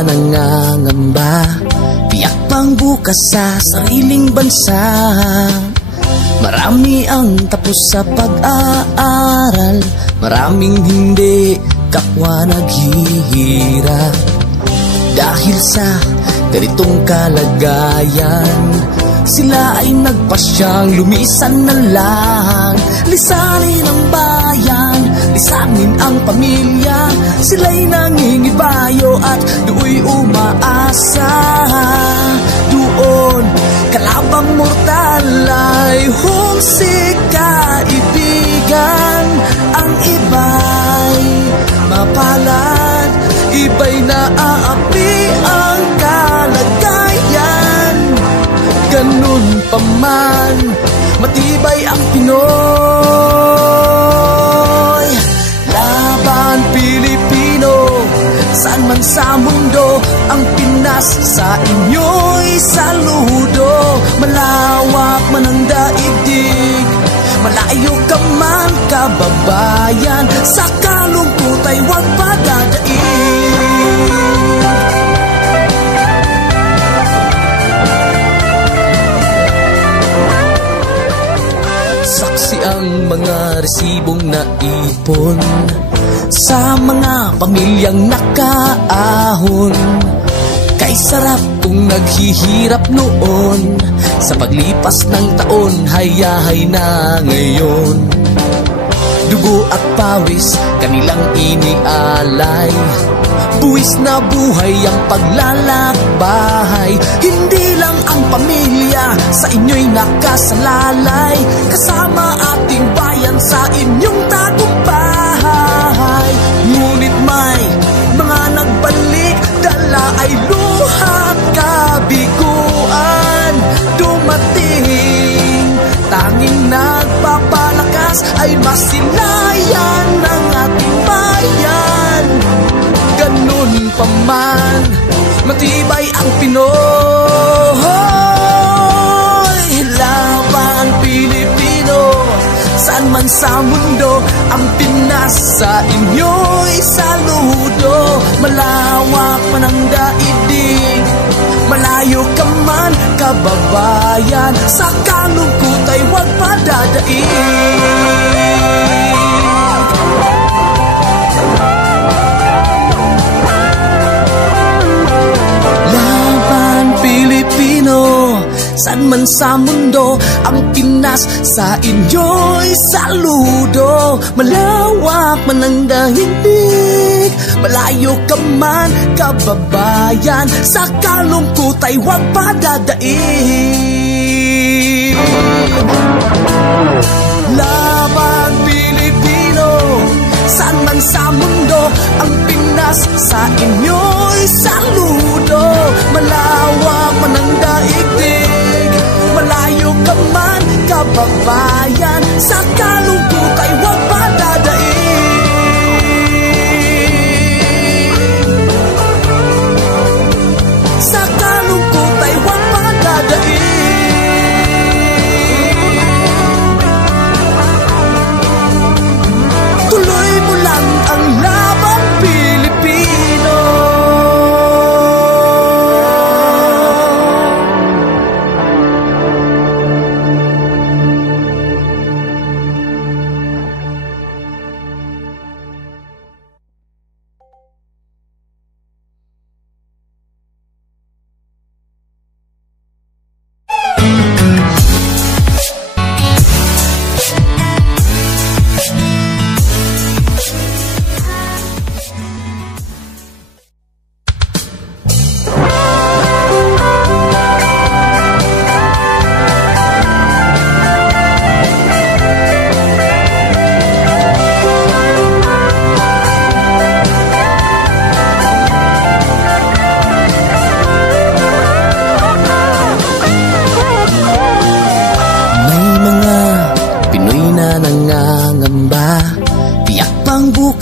na nangangamba, tiyak pang bukas sa sariling bansa. Marami ang tapos sa pag-aaral, maraming hindi kapwa naghihirap. Dahil sa ganitong kalagayan, sila ay nagpasyang lumisan na lang. Lisanin ang bayan, lisanin ang pamilya. Sila'y nangingibayo at do'y umaasa. Doon kalabang mortal ay humsik kaibigan. Ang iba'y mapalad, iba'y naaapi ang kalagayan. Ganun pa man, matibay ang Pinoy. Laban Pilipino, saan man sa mundo, ang Pinas sa inyo'y saludo. Malawak man ang daigdig, malayo ka man kababayan, sa kalungkot ay huwag padadaig. Saksi ang mga resibong naipon sa mga pamilyang nakaahon. Kay sarap kung naghihirap noon, sa paglipas ng taon, hayahay na ngayon. Dugo at pawis kanilang inialay, buwis na buhay ang paglalakbay. Hindi lang ang pamilya sa inyo'y nakasalalay, kasama ating bayan sa inyong tagumpay. Ngunit may mga nagbalik, dala ay luhat kabiguan. Dumating, tanging nagpapalakas ay masilayan ng ating bayan. Ganun pa man, matibay ang Pinoy. Laban Pilipino, saan man sa mundo, ang Pinas sa inyo'y saludo. Malawak man ang daigdig, malayo ka man kababayan, sa kalungkot ay huwag padadaig. Pilipino, saan man sa mundo, ang Pinas sa inyo'y saludo. Malawak man ang daigdig, malayo ka man kababayan, sa kalungkot ay huwag padadaig. Laban Pilipino, saan man sa mundo, ang Pinas sa inyo'y saludo. Malawak man ang daigdig, malayo ka man kababayan, sa kalungkot ay huwag padadaig. Sa kalungkot ay huwag padadaig. Tuloy mo lang ang laban Pilipino.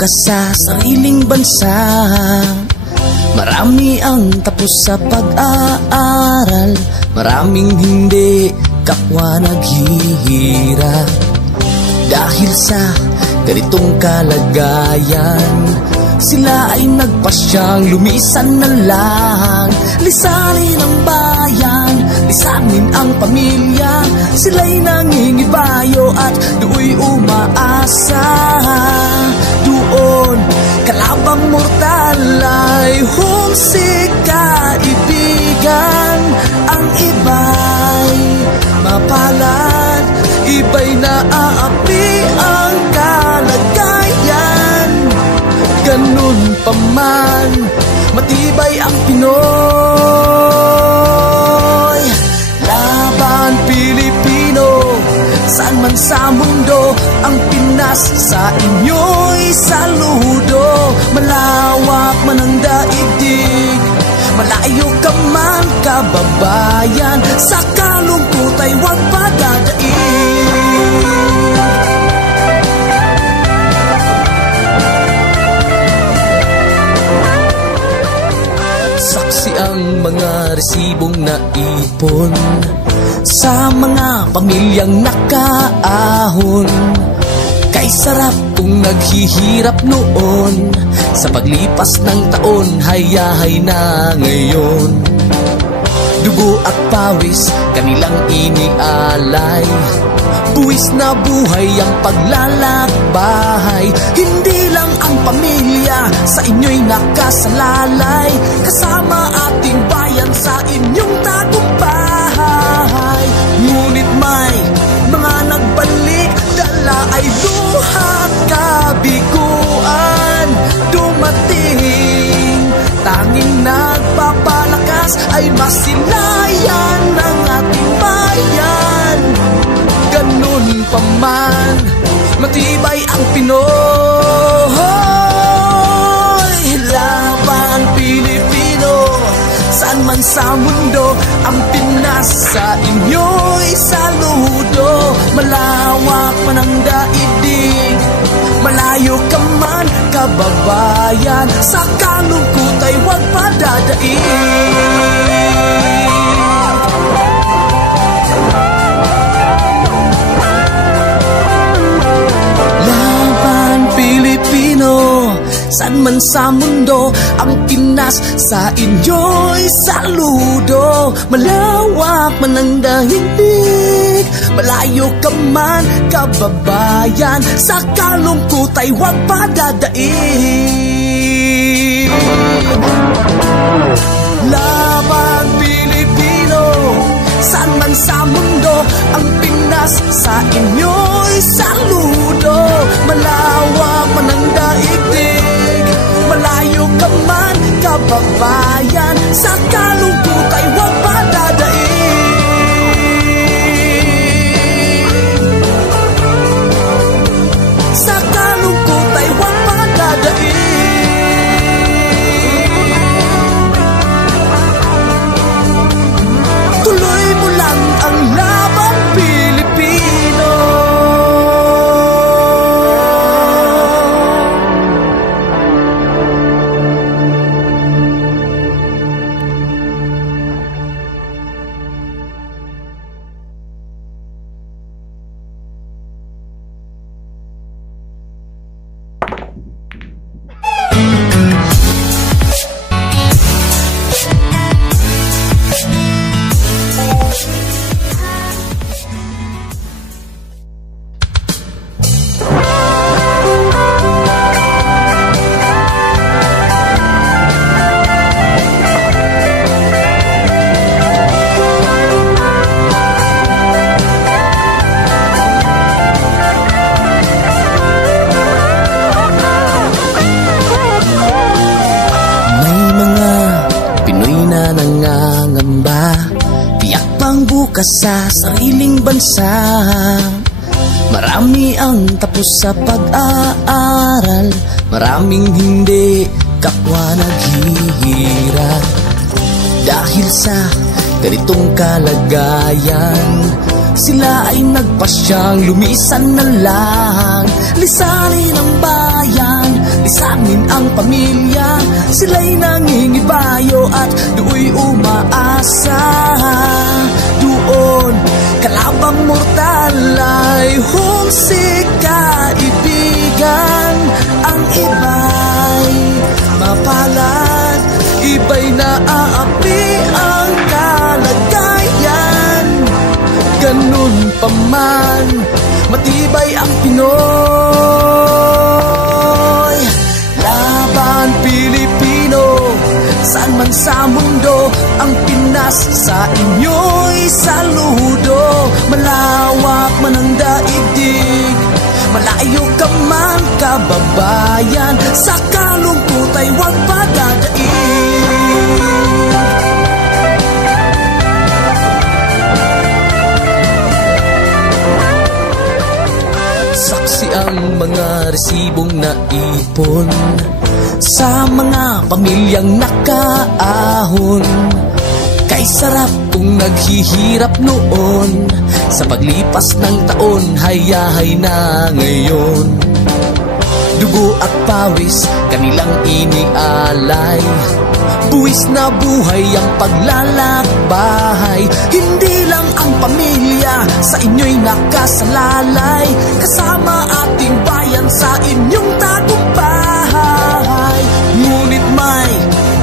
Sa sariling bansa, marami ang tapos sa pag-aaral, maraming hindi kapwa naghihirap. Dahil sa ganitong kalagayan, Sila ay nagpasyang lumisan na lang. Lisanin ang bayan, lisanin ang pamilya. Sila'y nangingibayo at do'y umaasa. Doon, kalabang mortal ay humsik kaibigan. Ang iba'y mapalad, iba'y naaapi ang kalagayan. Ganun pa man, matibay ang Pinoy. Laban Pilipino, saan man sa mundo, ang Pinas sa inyo'y saludo. Malawak man ang daigdig, malayo ka man kababayan, sa kalungkot ay huwag padadaig. Saksi ang mga resibong naipon sa mga pamilyang nakaahon. Kay sarap kung naghihirap noon, sa paglipas ng taon, hayahay na ngayon. Dugo at pawis, kanilang inialay, buwis na buhay ang paglalakbay. Hindi lang ang pamilya sa inyo'y nakasalalay, kasama ating bayan sa inyong tagumpay. Ngunit may mga nagbalik, dala ay luha kabiguan. Dumating, tanging nagpapalakas ay masilayan ng ating bayan. Ganun pa man, matibay ang Pinoy. Laban Pilipino, saan man sa mundo, ang Pinas sa inyo'y saludo. Malawak man ang daigdig, malayo ka man kababayan, sa kalungkot ay huwag padadaig. Saan man sa mundo, ang Pinas sa inyo'y saludo. Malawak man ang daigdig, malayo ka man kababayan, sa kalungkot ay huwag padadaig. Laban Pilipino, saan man sa mundo, ang Pinas sa inyo'y saludo. Malawak man ang daigdig, malayo ka man kababayan, sa kalungkot ay huwag padadaig. Sa kalungkot ay huwag padadaig. Tuloy mo lang ang laban Pilipino. Sa sariling bansa, marami ang tapos sa pag-aaral, maraming hindi kapwa naghihirap. Dahil sa ganitong kalagayan, sila ay nagpasyang lumisan na lang. Lisanin ang bayan, lisanin ang pamilya. Sila'y nangingibayo at do'y umaasa. Doon, kalabang mortal ay humsik kaibigan. Ang iba'y palad, iba'y naaapi ang kalagayan. Ganun pa man, matibay ang Pinoy. Laban Pilipino, saan man sa mundo, ang Pinas sa inyo'y saludo. Malawak man ang daigdig, malayo ka man kababayan, sa kalungkot ay huwag padadaig. Saksi ang mga resibong naipon sa mga pamilyang nakaahon. Kay sarap kung naghihirap noon, sa paglipas ng taon, hayahay na ngayon. Dugo at pawis, kanilang inialay, buwis na buhay ang paglalakbay. Hindi lang ang pamilya sa inyo'y nakasalalay, kasama ating bayan sa inyong tagumpay. Ngunit may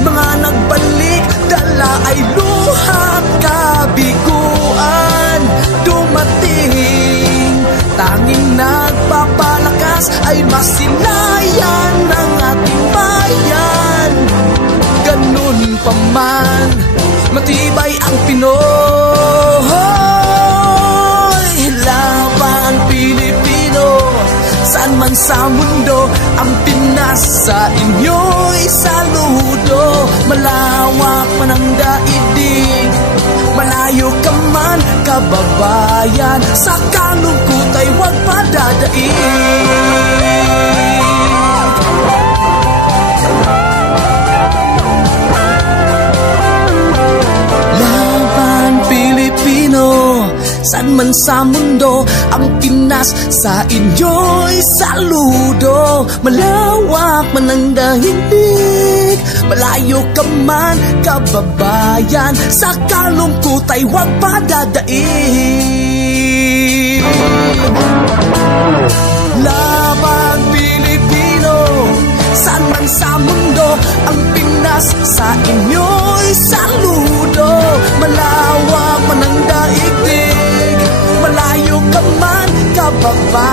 mga nagbalik, dala ay luhat kabiguan. Dumating, tanging nagpapalakas ay masilayan ng ating bayan. Ganun pa man, matibay ang Pinoy. Laban Pilipino, saan man sa mundo, ang Pinas sa inyo'y saludo. Malawak man ang daigdig, malayo ka man kababayan, sa kalungkot ay huwag padadaig. Laban Pilipino, saan man sa mundo, ang Pinas sa inyo'y saludo. Malawak man ang daigdig, malayo ka man kababayan, sa kalungkot ay huwag padadaig. Laban Pilipino, saan man sa mundo, ang Pinas sa inyo'y saludo. Malawak man ang daigdig, malayo ka man kababayan,